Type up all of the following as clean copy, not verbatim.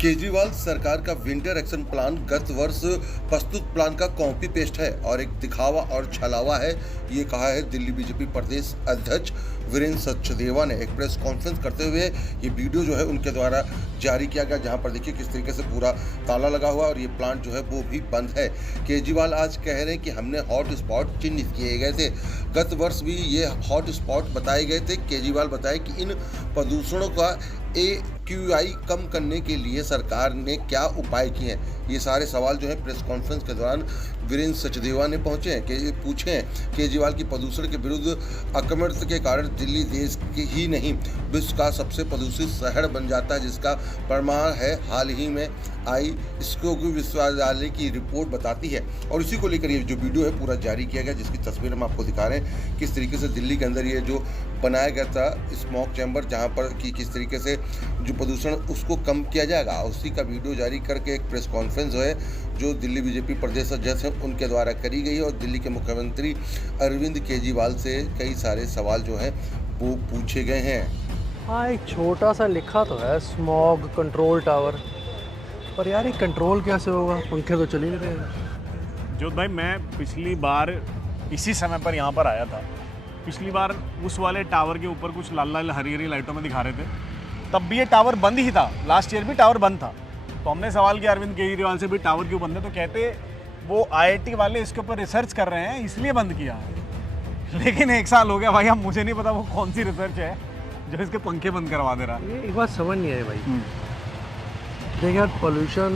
केजरीवाल सरकार का winter action plan गत वर्ष प्रस्तुत प्लान का कॉपी पेस्ट है और एक दिखावा और छलावा है, ये कहा है दिल्ली बीजेपी प्रदेश अध्यक्ष वीरेंद्र सचदेवा ने एक प्रेस कॉन्फ्रेंस करते हुए। ये वीडियो जो है उनके द्वारा जारी किया गया, जहां पर देखिए किस तरीके से पूरा ताला लगा हुआ और ये प्लांट जो है वो भी बंद है। केजरीवाल आज कह रहे हैं कि हमने हॉट स्पॉट चिन्हित किए गए थे, गत वर्ष भी ये हॉट स्पॉट बताए गए थे। केजरीवाल बताए कि इन प्रदूषणों का AQI कम करने के लिए सरकार ने क्या उपाय किए हैं। ये सारे सवाल जो है प्रेस कॉन्फ्रेंस के दौरान वीरेंद्र सचदेवा ने पूछे हैं। केजरीवाल की प्रदूषण के विरुद्ध आक्रमण के कारण दिल्ली देश के ही नहीं विश्व का सबसे प्रदूषित शहर बन जाता है, जिसका प्रमाण है हाल ही में आई स्कोगु विश्वविद्यालय की रिपोर्ट बताती है। और इसी को लेकर ये जो वीडियो है पूरा जारी किया गया, जिसकी तस्वीर हम आपको दिखा रहे हैं किस तरीके से दिल्ली के अंदर ये जो बनाया गया था स्मोक चैम्बर, जहाँ पर कि किस तरीके से जो प्रदूषण उसको कम किया जाएगा, उसी का वीडियो जारी करके एक प्रेस कॉन्फ्रेंस है जो दिल्ली बीजेपी प्रदेश अध्यक्ष हैं उनके द्वारा करी गई है। और दिल्ली के मुख्यमंत्री अरविंद केजरीवाल से कई सारे सवाल जो हैं वो पूछे गए हैं। हाँ, एक छोटा सा लिखा तो है स्मॉग कंट्रोल टावर, पर यार ये कंट्रोल कैसे होगा, पंखे तो चल ही नहीं रहे। जो भाई मैं पिछली बार इसी समय पर यहाँ पर आया था, पिछली बार उस वाले टावर के ऊपर कुछ लाल लाल हरी हरी लाइटों में दिखा रहे थे, तब भी ये टावर बंद ही था। लास्ट ईयर भी टावर बंद था। तो हमने सवाल किया अरविंद केजरीवाल से भी टावर क्यों बंद है, तो कहते वो IIT वाले इसके ऊपर रिसर्च कर रहे हैं इसलिए बंद किया है। लेकिन एक साल हो गया भाई, हम मुझे नहीं पता वो कौन सी रिसर्च है जो इसके पंखे बंद करवा दे रहा है। ये एक बात समझ नहीं आई भाई। देख यार, पोल्यूशन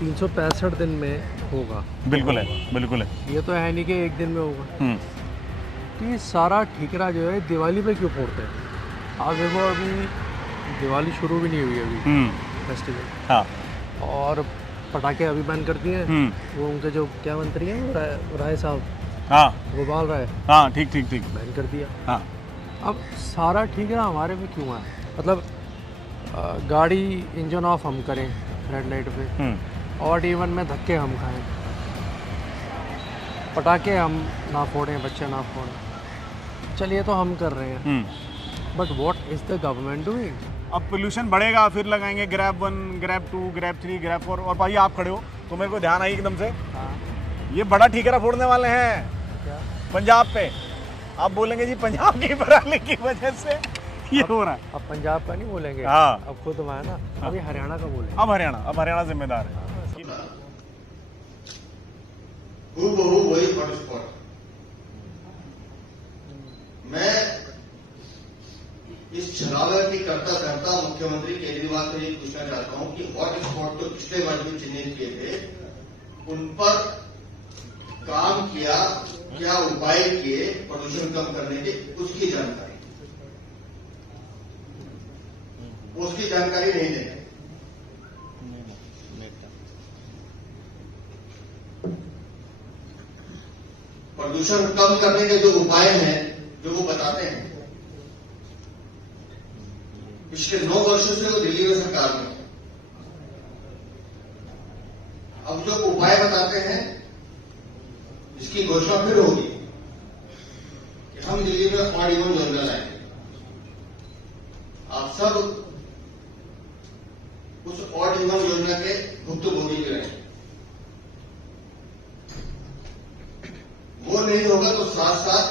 365 दिन में होगा। बिल्कुल है, बिल्कुल है। ये तो है नहीं कि एक दिन में होगा। तो ये सारा ठिकरा जो है दिवाली पे क्यों फोड़ते हैं? आज देखो अभी दिवाली शुरू भी नहीं हुई अभी फेस्टिवल। हाँ। और पटाखे अभी बैन कर दिए हैं। वो उनके जो क्या मंत्री हैं राय साहब, हाँ गोपाल राय, हाँ ठीक ठीक ठीक बैन कर दिया। हाँ। अब सारा ठिकरा हमारे में क्यों है? मतलब गाड़ी इंजन ऑफ हम करें रेड लाइट पे, और इवन में धक्के हम खाएं, पटाखे हम ना फोड़ें, बच्चे ना फोड़ें, चलिए तो हम कर रहे हैं। But what is the government doing? अब पोल्यूशन बढ़ेगा, फिर लगाएंगे ग्रैब 1, ग्रैब 2, ग्रैब 3, ग्रैब 4। और भाई आप खड़े हो तो मेरे को ध्यान आई एकदम से। हाँ। ये बड़ा ठीकरा फोड़ने वाले हैं क्या? पंजाब पे। आप बोलेंगे जी पंजाब की पराली की वजह से ये हो रहा है। अब पंजाब का नहीं बोलेंगे। हाँ। अब खुद वहाँ ना, अभी हरियाणा का बोलेंगे। अब हरियाणा जिम्मेदार है। वही हॉटस्पॉट। मैं इस छलावे की करता मुख्यमंत्री केजरीवाल से ये पूछना चाहता हूं कि हॉटस्पॉट जो पिछले वर्ष में चिन्हित किए थे, उन पर काम किया, क्या उपाय किए प्रदूषण कम करने के, उसकी जानकारी नहीं देते। प्रदूषण कम करने के जो उपाय हैं जो वो बताते हैं, पिछले 9 वर्षों से वो दिल्ली में सरकार में। अब जो उपाय बताते हैं इसकी घोषणा फिर होगी कि हम दिल्ली में ऑड इवन योजना लाएंगे। आप सब उस ऑड इवन योजना के भुक्तभोगी रहेंगे। वो नहीं होगा तो साथ साथ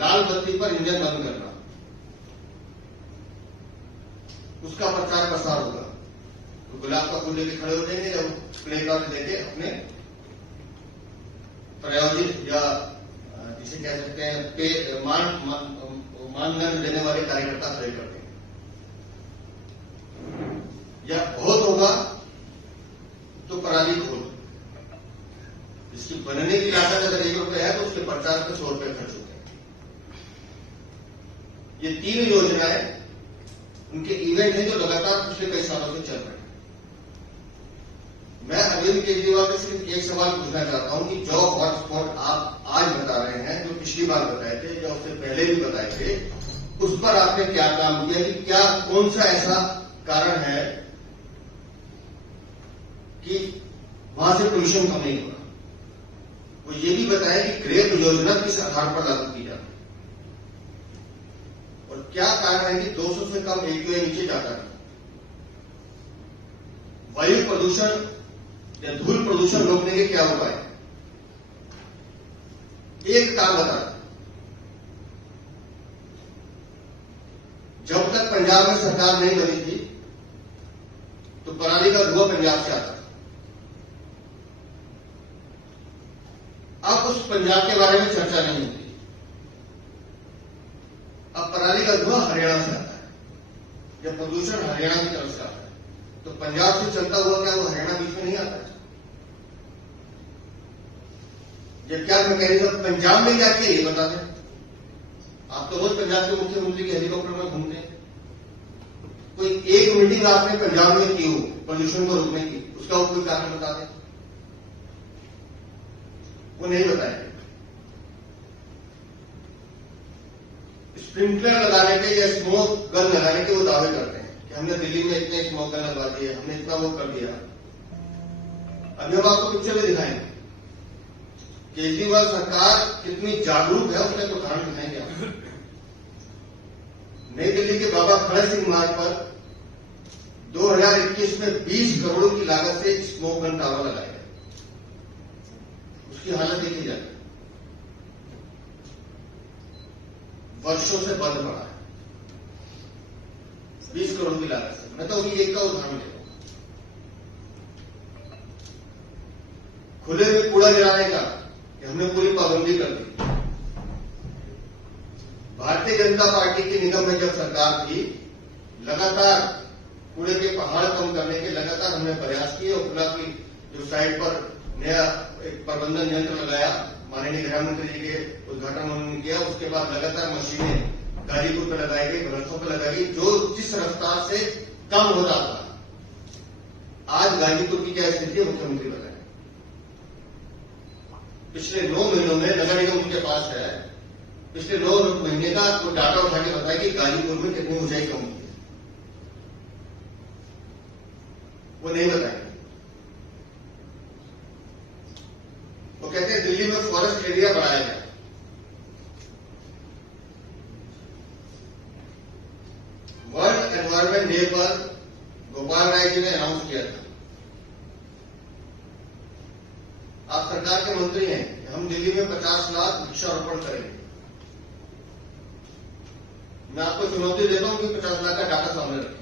लाल बत्ती पर इंजन बंद करना, उसका प्रचार प्रसार होगा। तो गुलाब का फूल लेके खड़े हो जाएंगे या प्ले कार्ड लेके अपने प्रायोजित या जिसे कह सकते हैं मानदंड देने वाले कार्यकर्ता खड़े कर देंगे। या बहुत होगा तो पराली खोल, जिसकी बनने की लागत अगर ₹1 है तो उसके प्रचार पर ₹100 खर्च होते हैं। ये 3 योजनाएं उनके इवेंट हैं जो लगातार पिछले कई सालों से चल रहे हैं। मैं अरविंद केजरीवाल से सिर्फ एक सवाल पूछना चाहता हूं कि जो हॉटस्पॉट आप आज बता रहे हैं, जो पिछली बार बताए थे, जो उससे पहले भी बताए थे, उस पर आपने क्या काम किया कि क्या कौन सा ऐसा कारण है कि वहां से पोल्यूशन कम नहीं हुआ? वो ये भी बताएं कि ग्रेप योजना किस आधार पर लागू की जाती है। और क्या कारण है कि 200 से कम AQI नीचे जाता है? वायु प्रदूषण या धूल प्रदूषण रोकने के क्या उपाय? एक काम बता, जब तक पंजाब में सरकार नहीं बनी थी तो पराली का धुआं पंजाब से आता था। अब उस पंजाब के बारे में चर्चा नहीं होती। अब पराली का धुआं हरियाणा से आता है, जब प्रदूषण हरियाणा की तरफ से आता है तो पंजाब से चलता हुआ क्या वो हरियाणा बीच में नहीं आता है? जब क्या मैकेनिज्म पंजाब में क्या किया ये बता दें। आप तो रोज पंजाब के मुख्यमंत्री के हेलीकॉप्टर में घूमते हैं, कोई एक मीटिंग आपने पंजाब में की हो प्रदूषण को रोकने की, उसका वो कोई कारण बता दें। वो नहीं बताएंगे। स्प्रिंकलर लगाने के या स्मोक गन लगाने के वो दावे करते हैं कि हमने दिल्ली में इतने स्मोक गन लगा दिए, हमने इतना वो कर दिया। अभी हम आपको पिक्चर में दिखाएंगे केजरीवाल सरकार कितनी जागरूक है, उसका तो उदाहरण दिखाएंगे आप। नई दिल्ली के बाबा खड़े सिंह मार्ग पर 2021 में 20 करोड़ की लागत से स्मोक गन टावर लगाया गया। उसकी हालत देखी जाती है, वर्षों से बंद पड़ा है 20 करोड़ की लागत से। मैं तो उन्हीं एक का उदाहरण देता हूं। खुले में कूड़ा गिराने का हमने पूरी पाबंदी कर दी। भारतीय जनता पार्टी की निगम में जब सरकार थी, लगातार कूड़े के पहाड़ कम करने के लगातार हमने प्रयास किए और खुला की जो साइट पर नया एक प्रबंधन यंत्र लगाया, माननीय गृहमंत्री जी के उद्घाटन उन्होंने किया। उसके बाद लगातार मशीनें गाजीपुर पर लगाई गई, भरतपुर पर लगाई गई, जो जिस रफ्तार से कम होता था। आज गाजीपुर की क्या स्थिति है मुख्यमंत्री बताए। पिछले 9 महीनों में नगर निगम उनके पास है, पिछले 9 महीने का वो डाटा उठा के बताया कि गाजीपुर में कितनी ऊंचाई कम हुई है, वो नहीं बताएंगे। वो कहते हैं दिल्ली में फॉरेस्ट एरिया बढ़ाया गया। वर्ल्ड एनवायरमेंट डे पर गोपाल राय जी ने अनाउंस किया था, आप सरकार के मंत्री हैं, हम दिल्ली में 50 लाख वृक्षारोपण करेंगे। मैं आपको चुनौती देता हूं कि 50 लाख का डाटा सामने रखें,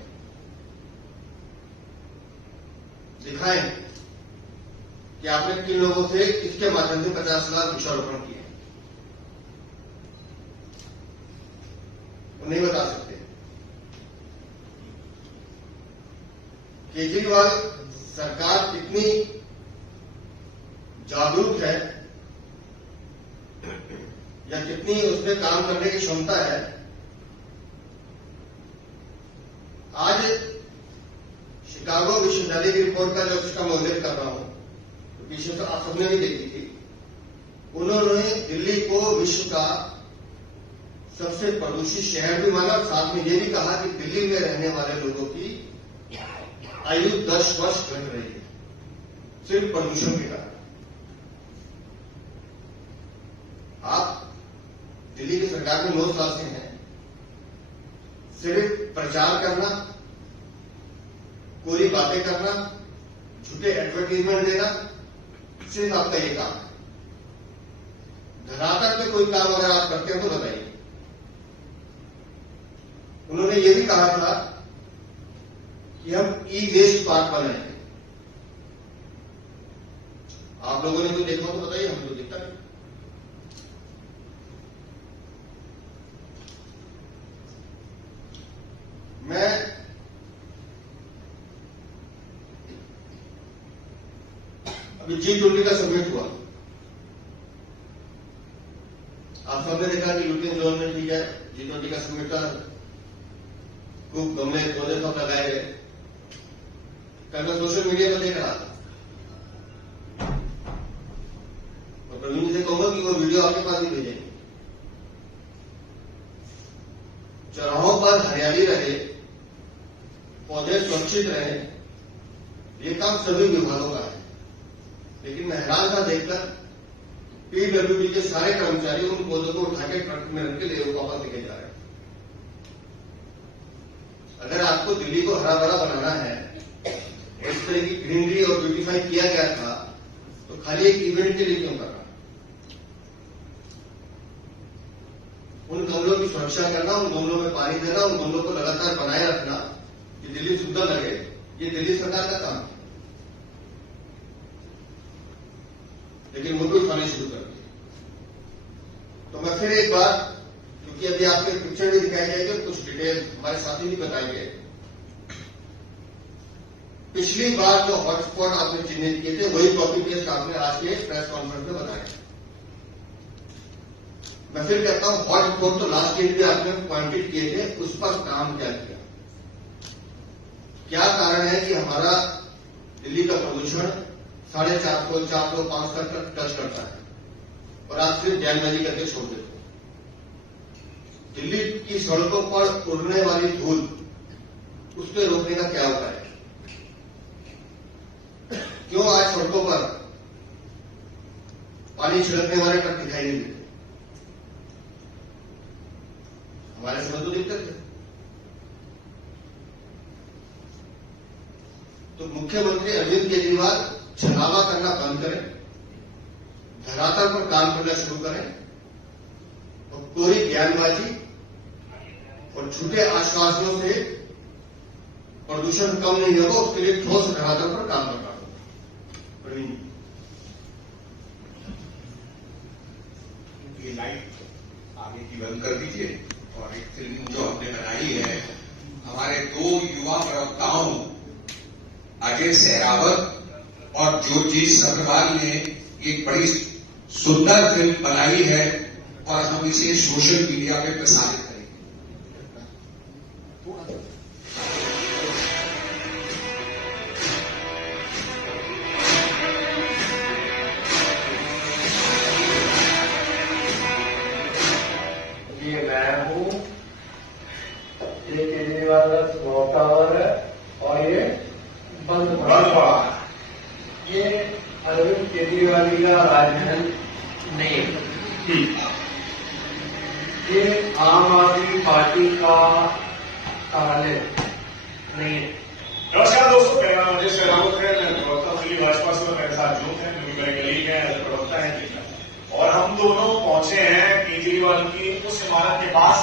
दिखाएं कि आपने किन लोगों से किसके माध्यम से 50 लाख वृक्षारोपण किए। वो नहीं बता सकते। केजरीवाल सरकार कितनी जागरूक है या कितनी उसमें काम करने की क्षमता है। आज शिकागो विश्वविद्यालय की रिपोर्ट का जो उसका मैं उल्लेख कर रहा हूं, तो पीछे तो आप सबने भी देखी थी। उन्होंने दिल्ली को विश्व का सबसे प्रदूषित शहर भी माना और साथ में ये भी कहा कि दिल्ली में रहने वाले लोगों की आयु 10 वर्ष घट रही है सिर्फ प्रदूषण के कारण। आप दिल्ली की सरकार में 9 साल से हैं, सिर्फ प्रचार करना, कोरी बातें करना, झूठे एडवर्टीजमेंट देना, सिर्फ आपका ये काम है। धरातल पे कोई काम अगर आप करते हैं तो बताइए। उन्होंने ये भी कहा था कि हम ई वेस्ट पार्क बनाएंगे। आप लोगों ने तो देखा तो बताइए, हम तो देखता नहीं। मैं अभी G20 का समिट हुआ, आप सबने देखा कि यूरोपियन जोन में ठीक है G20 का समिट था, खूब गमले पौधे सब लगाए गए। कल मैं सोशल मीडिया पर देख रहा था और प्रवीण जी से कहूंगा कि वो वीडियो आपके पास ही भेजेंगे। चौराहों पर हरियाली रहे, पौधे सुरक्षित रहे, ये काम सभी विभागों का है। लेकिन मैं हैरान था देखकर पीडब्ल्यूडी के सारे कर्मचारी उन पौधों को उठा के ट्रक में रख के ले वापस लेके जा रहे हैं। अगर आपको दिल्ली को हरा भरा बनाना है और इस तरह की ग्रीनरी और ब्यूटीफाई किया गया था, तो खाली एक इवेंट के लिए क्यों करना? उन गमलों की सुरक्षा करना, उन गमलों में पानी देना, उन गमलों को लगातार बनाए रखना, कि दिल्ली सुंदर लगे, ये दिल्ली सरकार का काम है। लेकिन मुझे उठाने शुरू कर दिए। तो मैं फिर एक बार, क्योंकि अभी आपके पिक्चर भी दिखाई जाएगी और कुछ डिटेल हमारे साथी भी बताएंगे। पिछली बार जो हॉटस्पॉट आपने चिन्हित किए थे, वही कॉपी पेस्ट आपने आज के प्रेस कॉन्फ्रेंस में बताया। मैं फिर कहता हूं, हॉटस्पॉट तो लास्ट ईयर भी आपने पॉइंटेड किए थे, उस पर काम क्या किया? क्या कारण है कि हमारा दिल्ली का प्रदूषण 450, 400, 500 तक टच करता है और आप सिर्फ बयानबाजी करके छोड़ देते हो? दिल्ली की सड़कों पर उड़ने वाली धूल, उसको रोकने का क्या उपाय है? क्यों आज सड़कों पर पानी छिड़कने वाले ट्रक दिखाई नहीं देते? हमारे समय तो दिक्कत है। तो मुख्यमंत्री अरविंद केजरीवाल छलावा करना बंद करें, धरातल पर काम करना शुरू करें और कोरी बयानबाजी और झूठे आश्वासनों से प्रदूषण कम नहीं होगा, उसके लिए ठोस धरातल पर काम करना होगा। प्रवीण, ये लाइट आगे की बंद कर दीजिए। और एक फिल्म जो हमने बनाई है, हमारे 2 युवा प्रवक्ताओं अजय सहरावत और ज्योति सग्रवाल ने एक बड़ी सुंदर फिल्म बनाई है और हम इसे सोशल मीडिया पे प्रसारित करेंगे। ये मैं हूँ, ये केजरीवाल का स्मॉक टावर है और ये बंद पड़ा। ये अरविंद केजरीवाल का राजभवन नहीं, ये आम आदमी पार्टी का कार्यालय नहीं है। नमस्कार दोस्तों, मेरा नाम अजय सहरावत है। मैं प्रवक्ता दिल्ली भाजपा से मेरे साथ जो है मेरे कलीग हैं, प्रवक्ता है और हम दोनों पहुंचे हैं केजरीवाल की उस इमारत के पास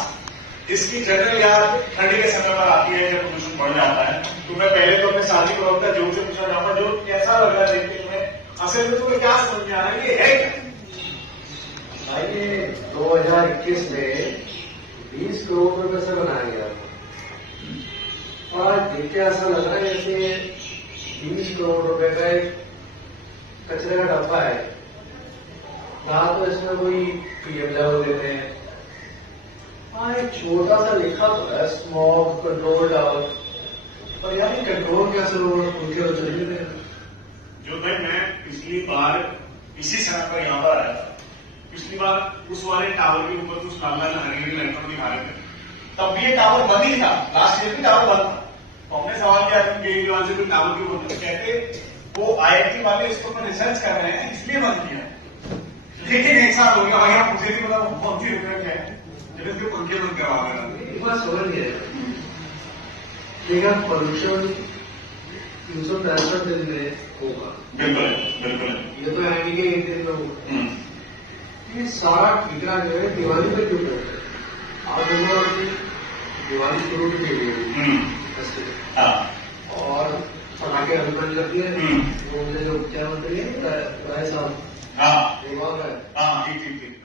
जिसकी जनरल याद ठंडी के समय पर आती है जब प्रदूषण बढ़ जाता है। तो मैं पहले तो अपने साथी प्रवक्ता जो से पूछना चाहूंगा, जो कैसा लग रहा है देखने में, असल में तुम्हें क्या समझ में आ रहा है, ये है क्या? भाई 2021 में 20 करोड़ रुपए से बनाया गया और आज देख के ऐसा लग रहा है जैसे 20 करोड़ रुपए का एक कचरे का डब्बा है। ना तो इसमें कोई पीएम लेवल देते हैं, हाँ एक छोटा सा लिखा तो है स्मॉग कंट्रोल टावर, पर यार कंट्रोल कैसे लोग उनके और चले गए। जो भाई मैं पिछली बार इसी समय पर यहाँ पर आया था, पिछली बार उस वाले टावर के ऊपर कुछ लाल लाल हरी हरी लाइटों दिखा रहे थे, तब भी ये टावर बंद ही था। लास्ट ईयर भी टावर बंद था। तो हमने सवाल किया था केजरीवाल से, भी टावर क्यों बंद? कहते वो IIT वाले इसको पर रिसर्च कर रहे हैं इसलिए बंद किया। लेकिन एक साल हो गया भाई, आप मुझे नहीं पता कौन सी रिसर्च है जब इसके पंखे बंद करवा रहे बस समझ गए। लेकिन प्रदूषण 365 दिन में होगा। बिल्कुल बिल्कुल, ये तो है नहीं कि एक दिन में होगा। ये सारा ठीकरा जो है दिवाली पे क्यों करते हैं? आप देखो अभी दिवाली शुरू भी नहीं हुई और पटाखे अभी बंद करती है। वो जो मुख्यमंत्री है राय साहब, हाँ ठीक ठीक ठीक।